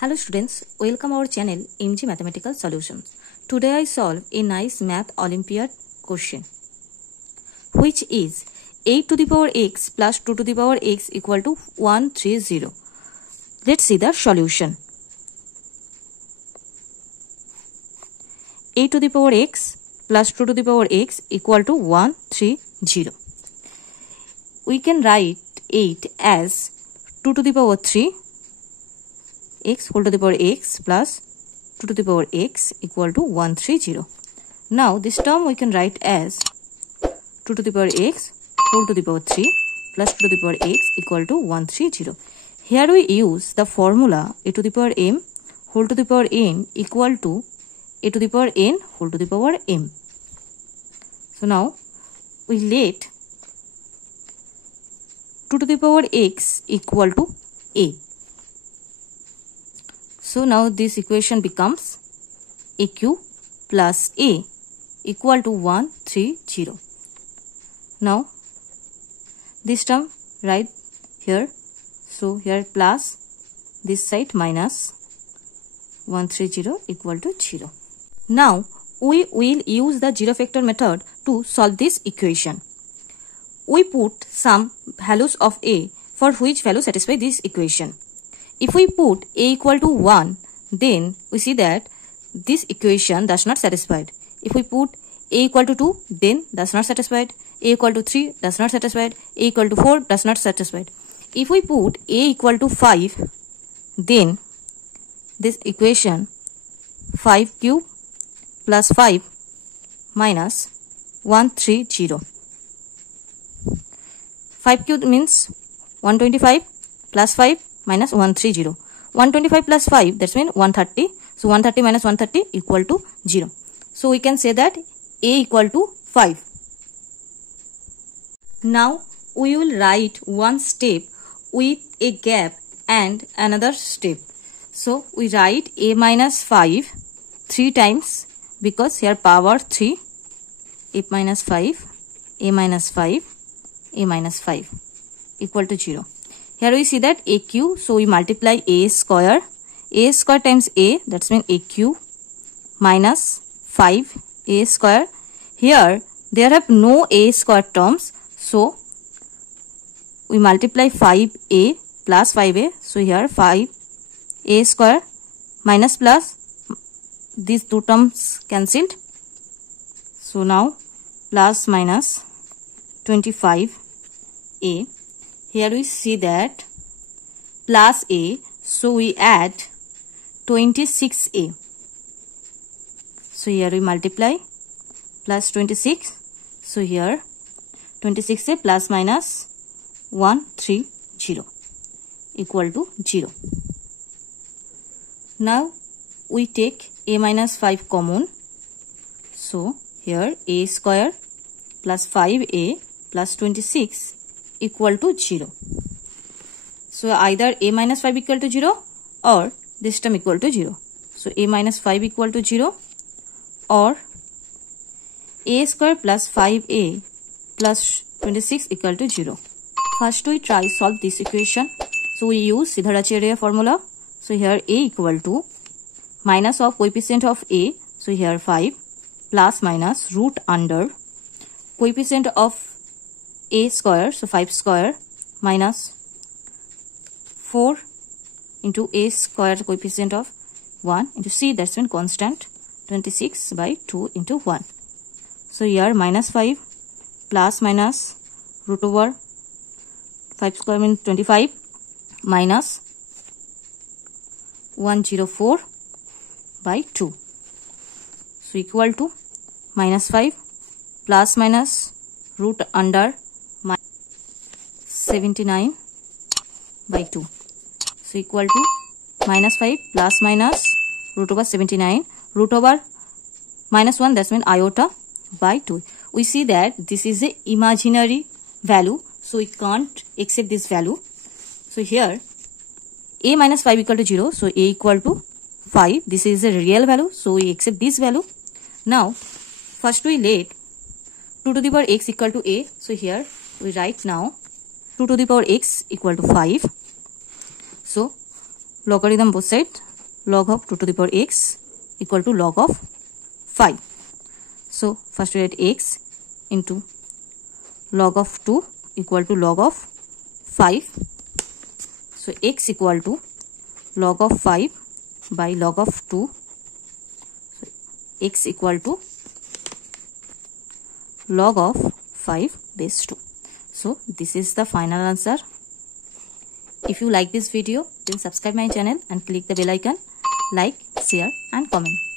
Hello students, welcome our channel MG Mathematical Solutions. Today I solve a nice math Olympiad question, which is 8 to the power x plus 2 to the power x equal to 130. Let's see the solution. 8 to the power x plus 2 to the power x equal to 130. We can write 8 as 2 to the power 3 x whole to the power x plus 2 to the power x equal to 130. Now this term we can write as 2 to the power x whole to the power 3 plus 2 to the power x equal to 130. Here we use the formula a to the power m whole to the power n equal to a to the power n whole to the power m. So now we let 2 to the power x equal to a. So now this equation becomes aq plus a equal to 130. Now this term right here. So here plus this side minus 130 equal to 0. Now we will use the zero factor method to solve this equation. We put some values of a for which value satisfy this equation. If we put a equal to 1, then we see that this equation does not satisfy. If we put a equal to 2, then does not satisfy. A equal to 3 does not satisfy. A equal to 4 does not satisfy. If we put a equal to 5, then this equation 5 cube plus 5 minus 130. 5 cube means 125 plus 5 minus 130. 125 plus 5, that's mean 130. So 130 minus 130 equal to 0. So we can say that a equal to 5. Now we will write one step with a gap and another step. So we write a minus 5 3 times because here power 3, a minus 5, a minus 5, a minus 5 equal to 0. Here we see that aq, so we multiply a square times a, that's mean aq minus 5a square. Here there have no a square terms, so we multiply 5a plus 5a, so here 5a square minus plus these two terms cancelled. So now plus minus 25a. Here we see that plus a, so we add 26a. So here we multiply plus 26. So here 26a plus minus 130 equal to 0. Now we take a minus 5 common. So here a square plus 5a plus 26 equal to 0. So either a minus 5 equal to 0 or this term equal to 0. So a minus 5 equal to 0 or a square plus 5a plus 26 equal to 0. First we try solve this equation. So we use Siddharacharya formula. So here a equal to minus of coefficient of a. So here 5 plus minus root under coefficient of a square, so 5 square minus 4 into a square coefficient of 1 into c, that's been constant 26 by 2 into 1. So here minus 5 plus minus root over 5 square means 25 minus 104 by 2. So equal to minus 5 plus minus root under 79 by 2. So equal to minus 5 plus minus root over 79 root over minus 1, that's mean iota by 2. We see that this is a imaginary value, so we can't accept this value. So here a minus 5 equal to 0, so a equal to 5. This is a real value, so we accept this value. Now first we let 2 to the power x equal to a. So here we write now 2 to the power x equal to 5. So logarithm both sides, log of 2 to the power x equal to log of 5. So first we write x into log of 2 equal to log of 5. So x equal to log of 5 by log of 2. So x equal to log of 5 base 2. So this is the final answer. If you like this video, then subscribe my channel and click the bell icon, like, share and comment.